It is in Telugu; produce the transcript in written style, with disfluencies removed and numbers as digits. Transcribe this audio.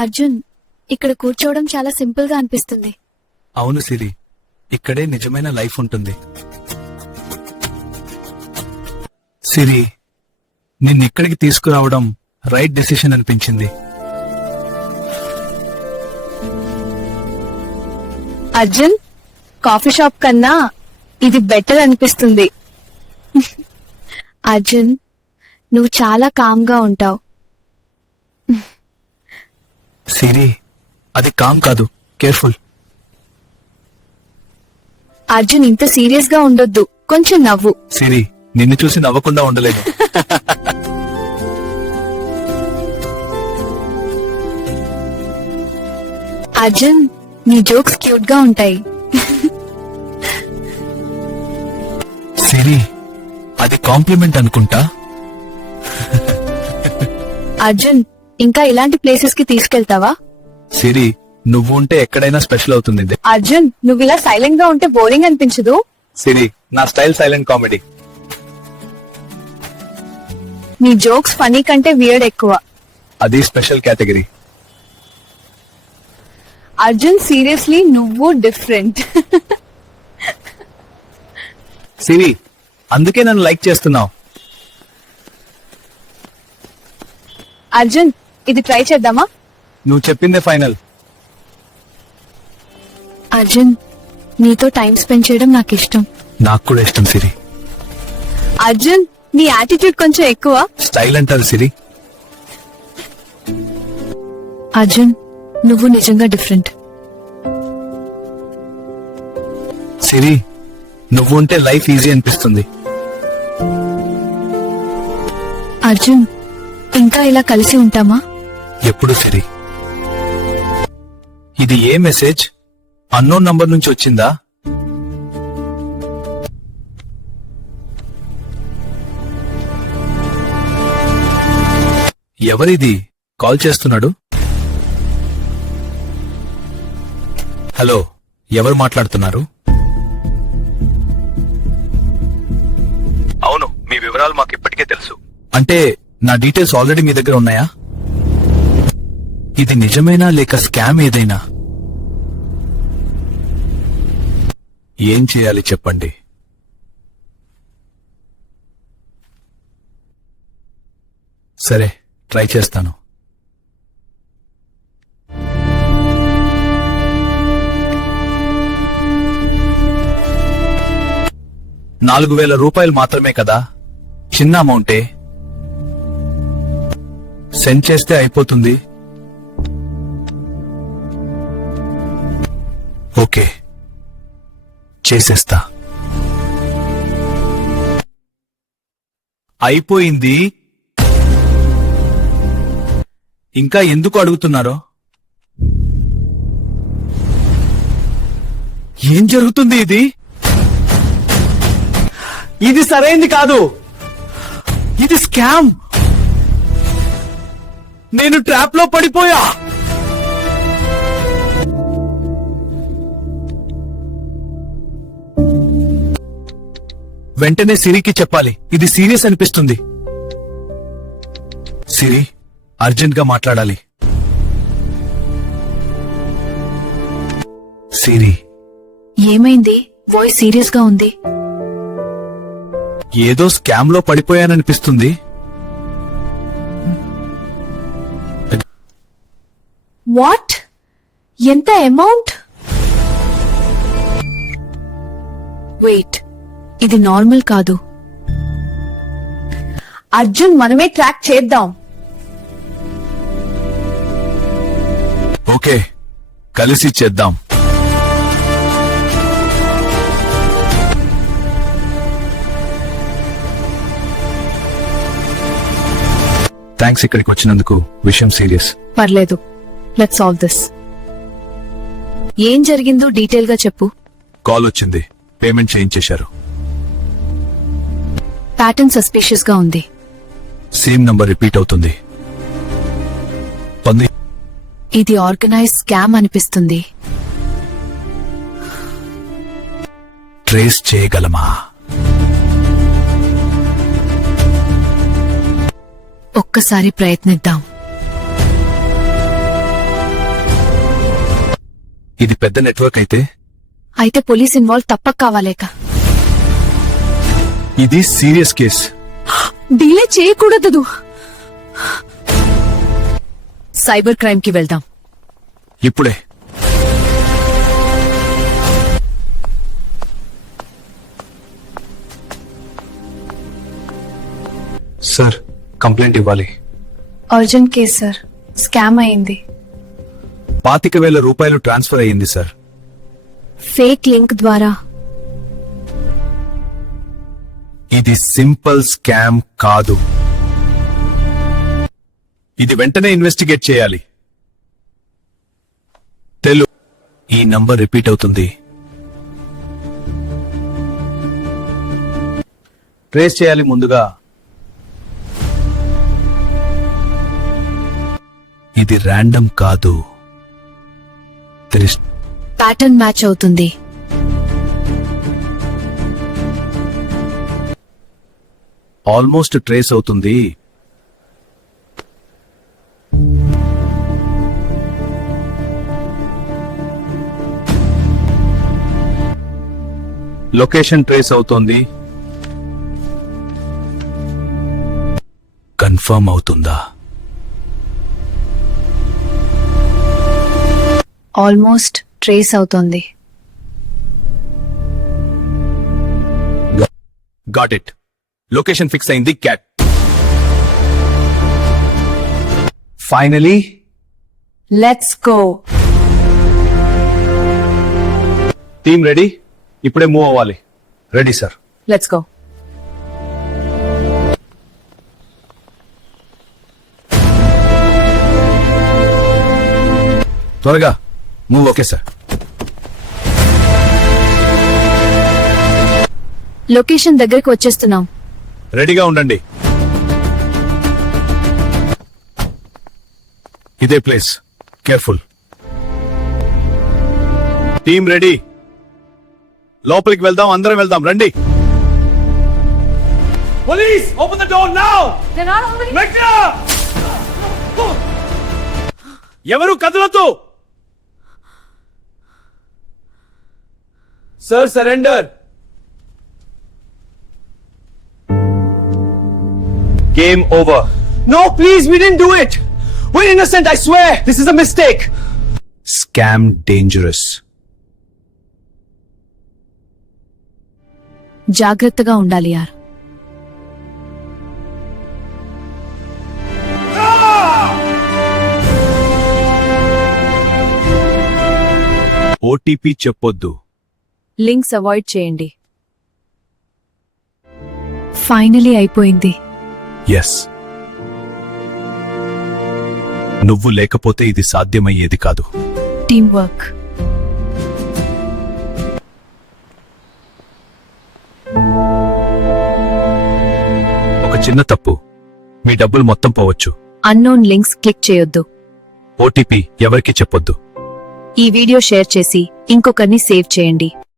అర్జున్, ఇక్కడ కూర్చోవడం చాలా సింపుల్ గా అనిపిస్తుంది. అవును సిరి, ఇక్కడే నిజమైన లైఫ్ ఉంటుంది. సిరి, నిన్నిక్కడికి తీసుకురావడం రైట్ డెసిషన్ అనిపించింది. అర్జున్, కాఫీ షాప్ కన్నా ఇది బెటర్ అనిపిస్తుంది. అర్జున్, నువ్వు చాలా కామ్ గా ఉంటావు. సిరి, అది కామ్ కాదు, కేర్ఫుల్. అర్జున్, ఇంత సీరియస్ గా ఉండొద్దు, కొంచెం నవ్వు. సిరి, నిన్ను చూసి నవ్వకుండా ఉండలేదు. అర్జున్, నీ జోక్స్ క్యూట్ గా ఉంటాయి. సిరి, అది కాంప్లిమెంట్ అనుకుంటా. అర్జున్, ఇంకా ఇలాంటి ప్లేసెస్ కి తీసుకెళ్తావా? సిరి, నువ్వు ఉంటే ఎక్కడైనా స్పెషల్ అవుతుంది. అర్జున్, నువ్వు ఇలా సైలెంట్ గా ఉంటే బోరింగ్ అనిపించదు? సిరి, నా స్టైల్ సైలెంట్ కామెడీ. నీ జోక్స్ ఫనీ కంటే వియర్డ్ ఎక్కువ. అది స్పెషల్ కేటగిరీ. అర్జున్, సీరియస్లీ నువ్వు డిఫరెంట్. సిరి, అందుకే నన్ను లైక్ చేస్తున్నావు. అర్జున్, ఇది ట్రై చేద్దామా? నువ్వు చెప్పిందే ఫైనల్. అర్జున్, నీతో టైం స్పెండ్ చేయడం నాకు ఇష్టం. నాకు కూడా ఇష్టం సిరి. అర్జున్, నీ యాటిట్యూడ్ కొంచెం ఎక్కువ. స్టైల్ అంటారు సిరి. అర్జున్, నువ్వు నిజంగా డిఫరెంట్. సిరి, నువ్వు ఉంటే లైఫ్ ఈజీ అనిపిస్తుంది. అర్జున్, ఇంకా ఇలా కలిసి ఉంటామా? ఎప్పుడు సిరి? ఇది ఏ మెసేజ్? అన్నోన్ నంబర్ నుంచి వచ్చిందా? ఎవరిది కాల్ చేస్తున్నాడు? హలో, ఎవరు మాట్లాడుతున్నారు? అవును, మీ వివరాలు మాకు ఇప్పటికే తెలుసు. అంటే నా డీటెయిల్స్ ఆల్రెడీ మీ దగ్గర ఉన్నాయా? ఇది నిజమేనా లేక స్కామ్ ఏదైనా? ఏం చేయాలి చెప్పండి. సరే, ట్రై చేస్తాను. ₹4,000 మాత్రమే కదా, చిన్న అమౌంటే. సెండ్ చేస్తే అయిపోతుంది. ఓకే, చేసేస్తా. అయిపోయింది. ఇంకా ఎందుకు అడుగుతున్నారో? ఏం జరుగుతుంది? ఇది సరైంది కాదు. ఇది స్కామ్. నేను ట్రాప్ లో పడిపోయా. వెంటనే సిరికి చెప్పాలి. ఇది సీరియస్ అనిపిస్తుంది. సిరి, అర్జెంట్ గా మాట్లాడాలి. సిరి, ఏమైంది? వాయిస్ సీరియస్ గా ఉంది. ఏదో స్కామ్ లో పడిపోయాననిపిస్తుంది. వాట్? ఎంత అమౌంట్? వెయిట్, ఇది నార్మల్ కాదు. అర్జున్, మనమే ట్రాక్ చేద్దాం. ఓకే, కలిసి చేద్దాం. థ్యాంక్స్ ఇక్కడికి వచ్చినందుకు. విషయం సీరియస్. పర్లేదు, లెట్స్ సాల్వ్ దిస్. ఏం జరిగిందో డీటెయిల్ గా చెప్పు. కాల్ వచ్చింది, పేమెంట్ చేయించేశారు. ప్యాటర్న్ సస్పీషియస్ గా ఉంది. సేమ్ నంబర్ రిపీట్ అవుతుంది. ఇది ఆర్గనైజ్ స్కామ్ అనిపిస్తుంది. ట్రేస్ చేయగలమా? ఒక్కసారి ప్రయత్నిద్దాం. ఇది పెద్ద నెట్వర్క్ అయితే అయితే పోలీస్ ఇన్వాల్వ్ తప్పక కావాలేక. ఇది సీరియస్ కేస్. డిలే చేయకూడదు. సైబర్ క్రైమ్ కి వెళ్దాం. ఇప్పుడే. సార్, కంప్లైంట్ ఇవ్వాలి. Urgent case sir. స్కామ్ అయింది. 25,000 రూపాయలు ట్రాన్స్ఫర్ అయ్యింది సార్. ఫేక్ లింక్ ద్వారా. ఇది సింపుల్ స్కామ్ కాదు. ఇది వెంటనే ఇన్వెస్టిగేట్ చేయాలి. ఈ నంబర్ రిపీట్ అవుతుంది. ట్రేస్ చేయాలి ముందుగా. ఇది ర్యాండమ్ కాదు. ప్యాటర్న్ మ్యాచ్ అవుతుంది. ఆల్మోస్ట్ ట్రేస్ అవుతుంది. లొకేషన్ ట్రేస్ అవుతోంది. కన్ఫర్మ్ అవుతుందా? ఆల్మోస్ట్ ట్రేస్ అవుతోంది. Got it. లొకేషన్ ఫిక్స్ అయింది. Cat. Finally let's go. Team ready. ఇప్పుడే మూవ్ అవ్వాలి. Ready sir. Let's go. త్వరగా మూవ్. Okay sir. లొకేషన్ దగ్గరికి వచ్చేస్తున్నాం. రెడీగా ఉండండి. ఇదే ప్లేస్. కేర్ఫుల్. Team ready. లోపలికి వెళ్దాం. అందరం వెళ్దాం. రండి. Police! Open the door now! They're not opening. Megna! ఎవరు కదలొద్దు. Sir, surrender. Game over. No, please, we didn't do it. We're innocent, I swear. This is a mistake. Scam dangerous. జాగ్రత్తగా ఉండాలి యార్. ఓటీపీ చెప్పొద్దు. లింక్స్ అవాయిడ్ చేయండి. ఫైనలీ అయిపోయింది. ఎస్. నువ్వు లేకపోతే ఇది సాధ్యమయ్యేది కాదు. Team work. ఒక చిన్న తప్పు. మీ డబ్బులు మొత్తం పోవచ్చు. అన్నోన్ లింక్స్ క్లిక్ చేయొద్దు. ఓటీపీ ఎవరికి చెప్పొద్దు. ఈ వీడియో షేర్ చేసి ఇంకొకరిని సేవ్ చేయండి.